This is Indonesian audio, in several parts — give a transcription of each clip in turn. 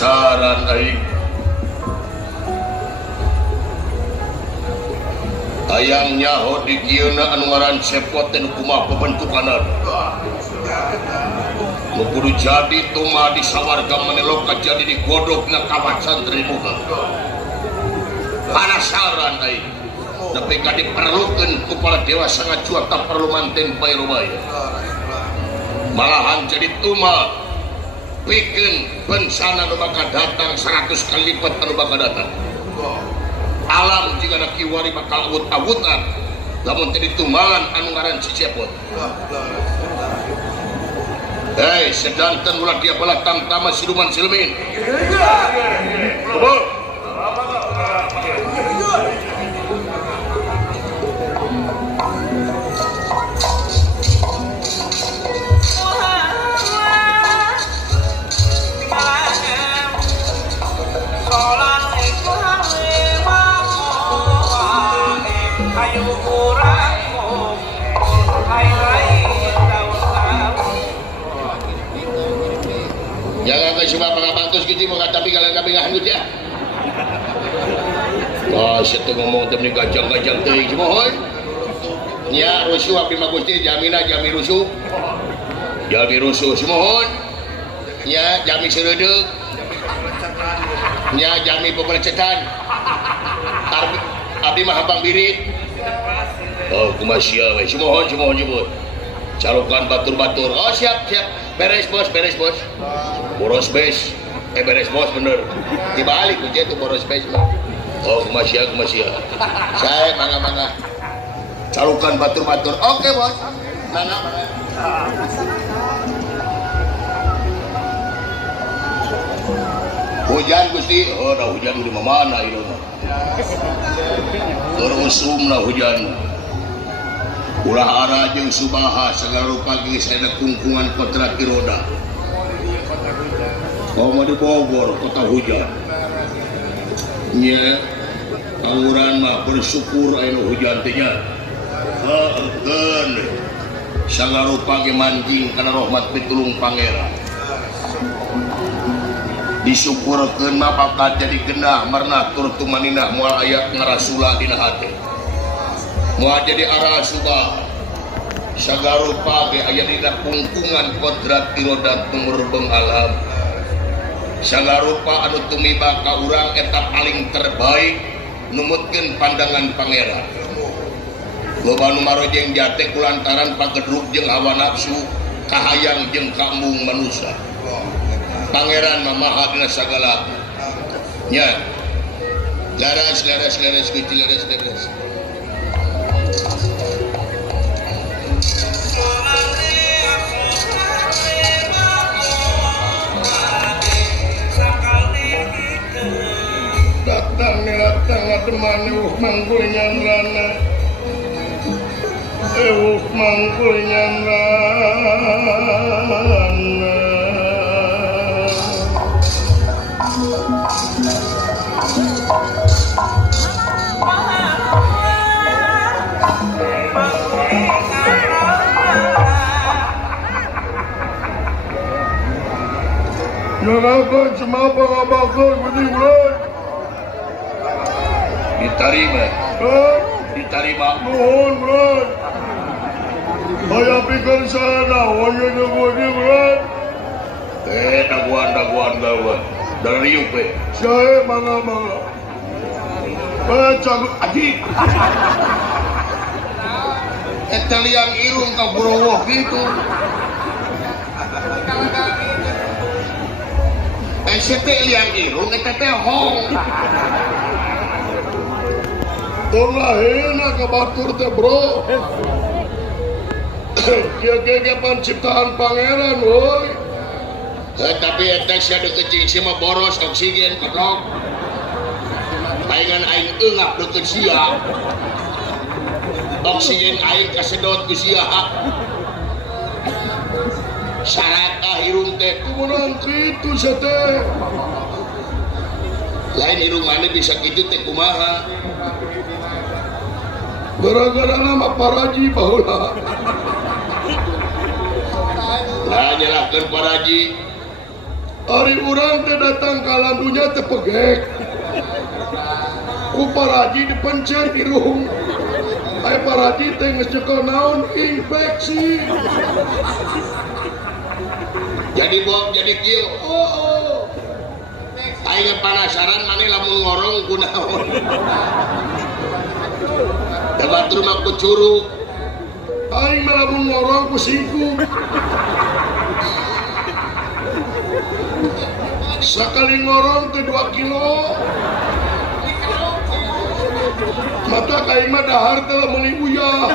penasaran aing. Hayang nyaho di kieuna anu ngaran Sepot teh kumaha pembentukanan. Nu kudu jadi tuma di sawarga maneloka jadi digodogna kawasan Trimuka. Penasaran aing. Tapi ka diperlukeun ku para dewa sangat cuat tak perlu manten bae rumaya. Malahan jadi tuma pikeun bencana nu bakal datang 100 kali lipat anu bakal datang. Alam jika ada kiwari bakal awut-awutan namun tadi tumbangan anu ngaran Cicepot. Hei sedangkan ulah dia bala tamtama siluman silmin. Jangan ke semua pengabantus gitu mau tapi kalian kami nggak hangus ya. Oh, situ ngomong temen gajang-gajang teuing semua hoi. Nya rusuh abdi mah Gusti jamina jami rusuh. Jami rusuh semua hoi. Nya jami sereudeuh. Nya jami pemercetan. Abdi mah habang birit. Oh, kumaha sia we semua hoi jemput. Calokan batur-batur. Oh, siap. Beres bos. Boros bes, beres bos bener. Dibalik ujian tuh boros bes mah. Oh kumasia. Saya mangga. Calukan batur. Oke bos. Mangga. Hujan Gusti. Oh dah hujan di mana itu mah. Terusumna hujan. Ulah arah jeung subaha segala rupa geus aya kungkungan kota Kiroda. Mau di Bogor kota hujan. Nya angguran mah bersyukur aya hujan teh nya. Heukeun. Sagala rupa ge manjing kana rahmat pitulung pangeran. Disyukurkeun mah bakal jadi genah marna tur tumaninah moal aya ngarasula dina hate. Moal jadi arah subah. Sagala rupa ge aya dina kungkungan kodrat Kiroda tumurbeung alam. Sagala rupa anu tumiba ka urang eta paling terbaik numutkeun pandangan pangeran. Loba nu marojeng jate kulantaran pagedruk jeung hawa nafsu kahayang jeung kambung manusia. Pangeran mah maha dina sagala. Nya. Laras Gusti laras. Datang temani mangkul nyanrana mangkul nyanrana Narakan cuma pangabakar berdiri Diterima. Mohon berat. Saya pikir saya nawan yang begini berat. Daguan. Dari riuk saya mangga. Baca adik. Eta liang irung ka burowoh gitu. Sete liang irung eta teh hong. Dolahena ke batur teh bro. Kia panciptaan pangeran woi. Tapi eta sia deukeut sia mah boros oksigen goblok. Paingan aing eungap deukeut sia. Oksigen aing kasedot ku sia. Syarat hirung teh kumaha kitu sia teh. Lain hirung mana bisa kitu teh kumaha. Gara-gara nama paraji baheula. Lah nyalahkeun paraji. Ari urang teh datang ka lambunya teh pegek. Ku paraji dipencet irung. Ai paraji teh geus nyekel naon infeksi. Jadi bom jadi kieu. Oh. Aing penasaran maneh lamun ngorong kunaon. Batur mah ku curug. Aing mah lamun ngorong ku singkup. Sekali ngorong teh 2 kilo. Mata kaing mah dahar teh lamun uyah.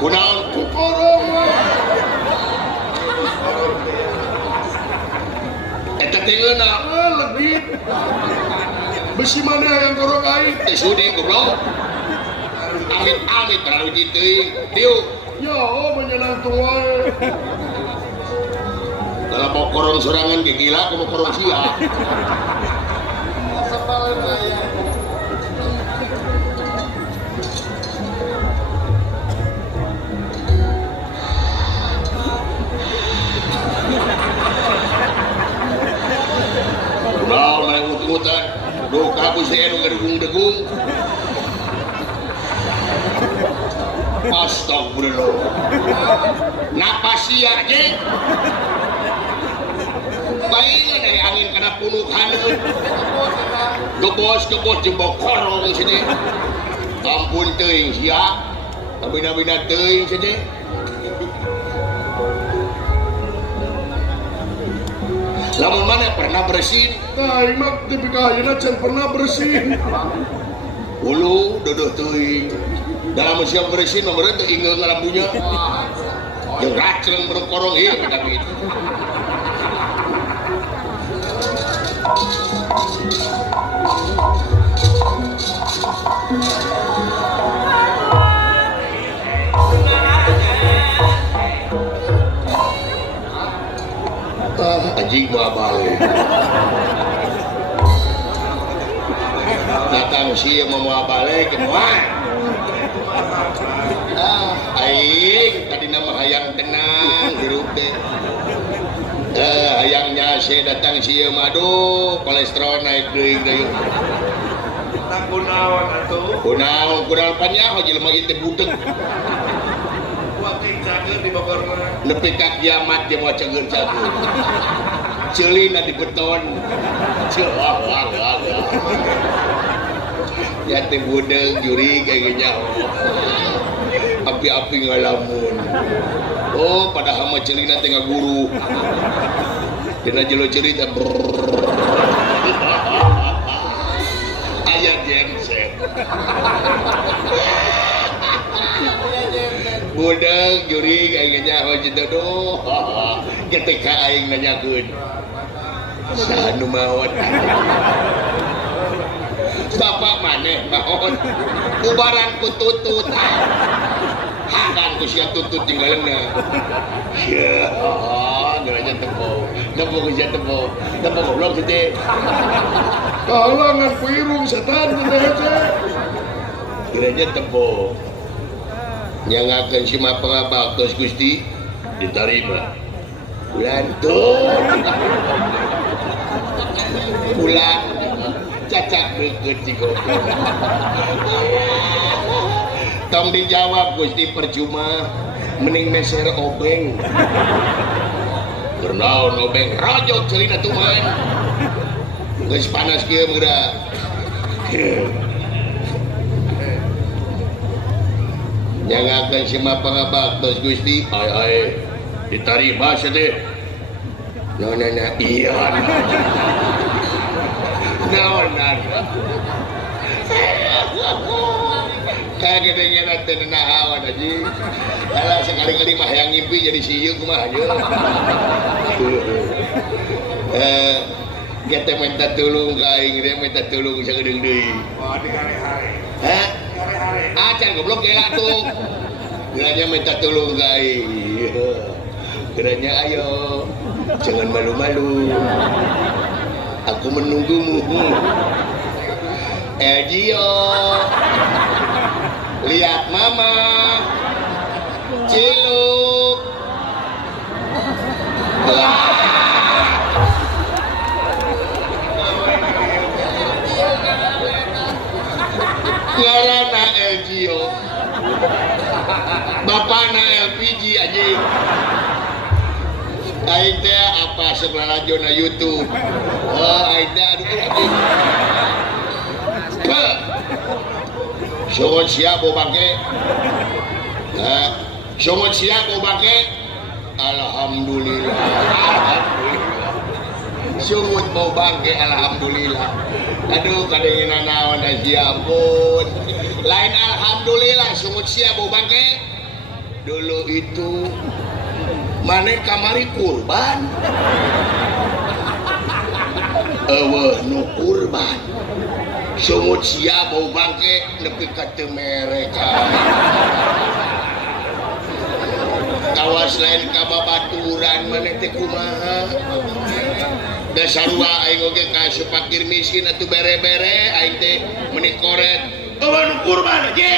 Kunaon ku korong. Eta teh ngeuna legit. Besi mana yang korong aing? Teh sudi goblok. Amit-amit terlalu gitu. Diu. Ya, menyenangkan wae. Kalau mau korong sorangan gila, aku mau korong sia. Udah, main ngutang-ngutang. Duh, kaku saya nu ngedegung-degung. Astagfirullah. Napas sia ge. Baiknya dari angin kena punuhan. Gebos jembok korong sini. Ampun teuing sia. Bina-bina teuing sini. Lamun mana pernah bersin? Nah, imak tapi kayaknya can pernah bersin. Ulu dodoh teuing. Dalam siap bersin nomornya tuh ingat ngalambunya. Yang racun berkorong iya kata begitu. Anjing mau balik. Datang sih mau balik kemuan. Aing tadi nama hayang tenang hirup teh. Hayangnya saya datang sih madu kolesterol naik deui deui. Tak kunaon atuh? Kunaon panjang jelema ieu teh budeg. Waking cageun di Bogor mah. Nepi ka kiamat dia mau cageun cageun. Ceulina di beton. Ya teh budeg juri kayak nya. Api-api ngalamun. Oh, padahal mah ceulina teh ngaguru. Dina jelo cerita aya genset. Budeg juri kayak nya heuh doh. Ketika aing nanyakeun. Saha nu maot? Bapak maneh maot. Kubaran ku tutut. Hakan ku sia tutut tinggalna. Ya, geranya tepung. Tepung ku sia tepung. Tepung goblok teh. Kalangan ku irung setan teh teh. Geranya tepung. Nyangakeun si mapangabaktos Gusti diterima. Bulantur. Bulan cacak beukeut ci goblok. Tong dijawab Gusti percuma mending meser obeng. Gernaon obeng rajok ceulina tuman. Geus panas kieu meuda. Nyangakeun si mapangabaktos Gusti ai diterima sedih. Nona iya. Nona. Kayak gedenya nanti nahawan aja. Kalau sekali-kali mah yang ngimpi jadi siu kumaha aja. Kita minta tolong kaing, dia minta tolong sa gedeng deui. Oh, di kare-kare. Hah? Kare-kare. Acan goblok ya tuh. Geranya minta tolong kaing. Geranya ayo. Jangan malu-malu. Aku menunggumu. Gio. Lihat mama. Ciluk. bapakna LPG anjing. Aing teh apa sebelah lajona YouTube. Aing teh aduh anjing. Songon siap mau bangke. Songon siap mau bangke. Alhamdulillah. Sungut mau bangke alhamdulillah. Aduh kadang naon aja ampun. Lain alhamdulillah sungut siap mau bangke. Dulu itu mana kamari kurban. Nu kurban. Sungut siap mau bangke nepi ka teu mereka. Kawas lain ka babaturan mana teh kumaha. Dasarua aing oge ka supakir miskin atuh bere-bere aing teh meuni koret. Nu kurban aja.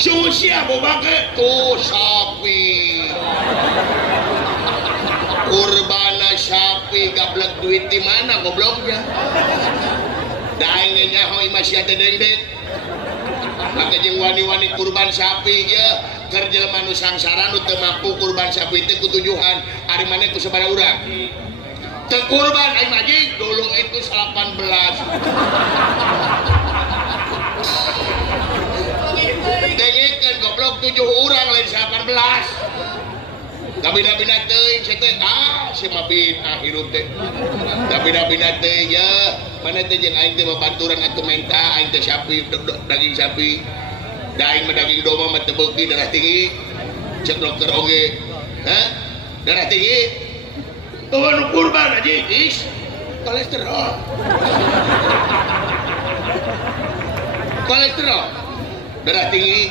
Sungut siap mau bangke tuh sapi. Kurbana sapi gablek duit di mana gobloknya. Daeng nyaho masih ada dendek. Maka jeung wani-wani kurban sapi ge keur jelema nu sangsara nu teu mampu kurban sapi teh kutujuan ari maneh ku sabaraha urang. Teu kurban aing mah dulu itu 18. Dengekeun goblok 7 urang lain 18. Kabina-bina teuing sia teh si mabin hirup teh. Kabina-bina teh ya mana teh jeung aing teh babaturan atuh menta aing teh sapi daging sapi. Da aing mah daging domba mah teu beuki darah tinggi. Cek dokter oge. Darah tinggi. Nu kurban aja is kolesterol. Kolesterol. Darah tinggi.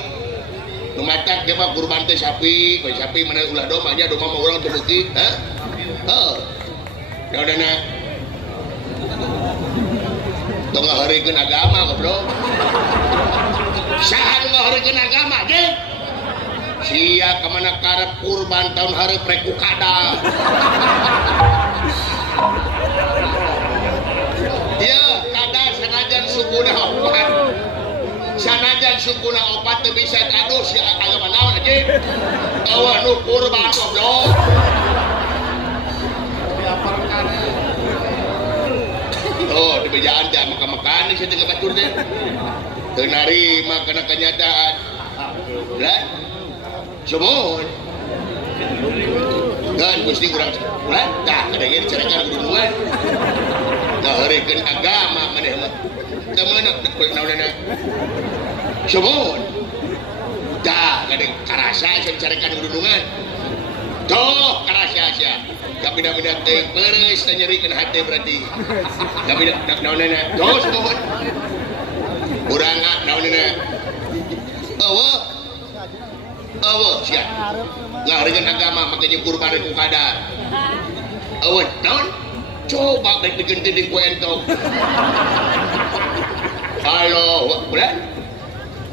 Nu matak dia mah kurban teh sapi, bae sapi mana ulah domba nya domba mah urang teu beuki, Daudana. Tong ngaharikeun agama goblok. Saha nu ngaharikeun agama jeung? Sia ka mana karep kurban tahun hareup rek ku kada. Ieu kada sanajan sukuna opat. Sanajan sukuna opat teu bisa aduh si agama naon anjing. Eueuh nu kurban goblok. Oh, di bejaan teh makan-makan di situ batur teh. Teu narima kana kenyataan. Lah. Sumun. Kan Gusti urang ulah tah kada ge dicerekan gunungan. Ngaharikeun agama maneh mah. Teu meunang naonana. Sumun. Tah kada karasa dicerekan gunungan. Toh karasa sia. Kabina-bina teh beres teh nyerikeun hate berarti. Kabina naonana. Toh sumun. Urang naonana. Siap ngaharikeun agama make jeung kurban ku kada. Naon? Coba baik digenti di ku entok. Halo, udah?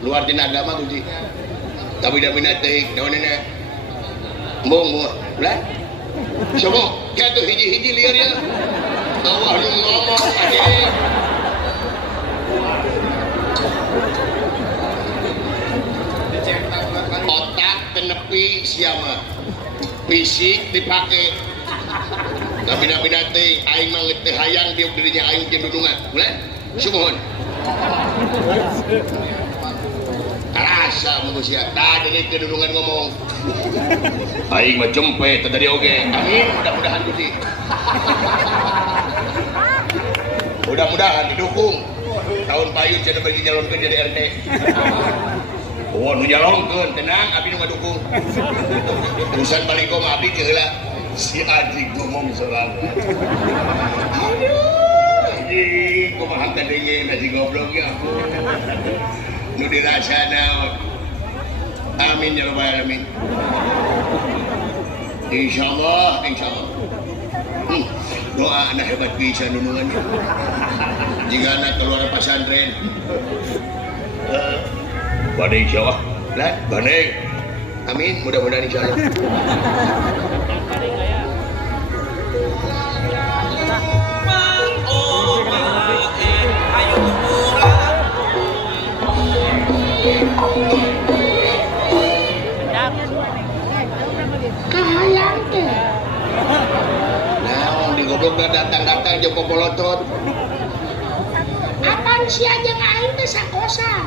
Luar tina agama Gusti. Kabina-bina teh naonana? Mung, udah? Coba kitu hiji-hiji lieur ya. Awah nu ngomong ade. Otak tenepi siapa fisik dipake kabina-bina teh aing mah teh hayang diuk dirinya aing jeung dudungan bulan sumuhun karasa manusia tah deui kedudungan ngomong aing mah jempe teh dari oge amin mudah-mudahan Gusti mudah-mudahan didukung tahun payun cenah bagi nyalonkeun jadi RT. Oh, nu nyalongkeun tenang abdi nu ngadukung. Urusan balik koma abdi teh heula si Aji ngomong sorangan. Aduh, anjing kumaha teh deui nasi goblok ya ampun. Nu dirasa naon. Amin ya rabbal alamin. Insyaallah. Doa anak hebat bisa nunungannya. Jika anak keluar pesantren. Badai insyaallah. Lah, badai. Amin, mudah-mudahan insyaallah. Ayo hayang teh. Nah, di goblok datang-datang jeung popolotot. Apaan sia jeung aing teh sakosan.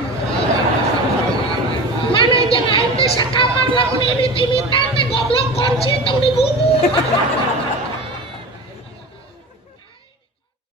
Mana jeung aing teh sakamar lamun irit-iritan teh goblok kunci tong digubur.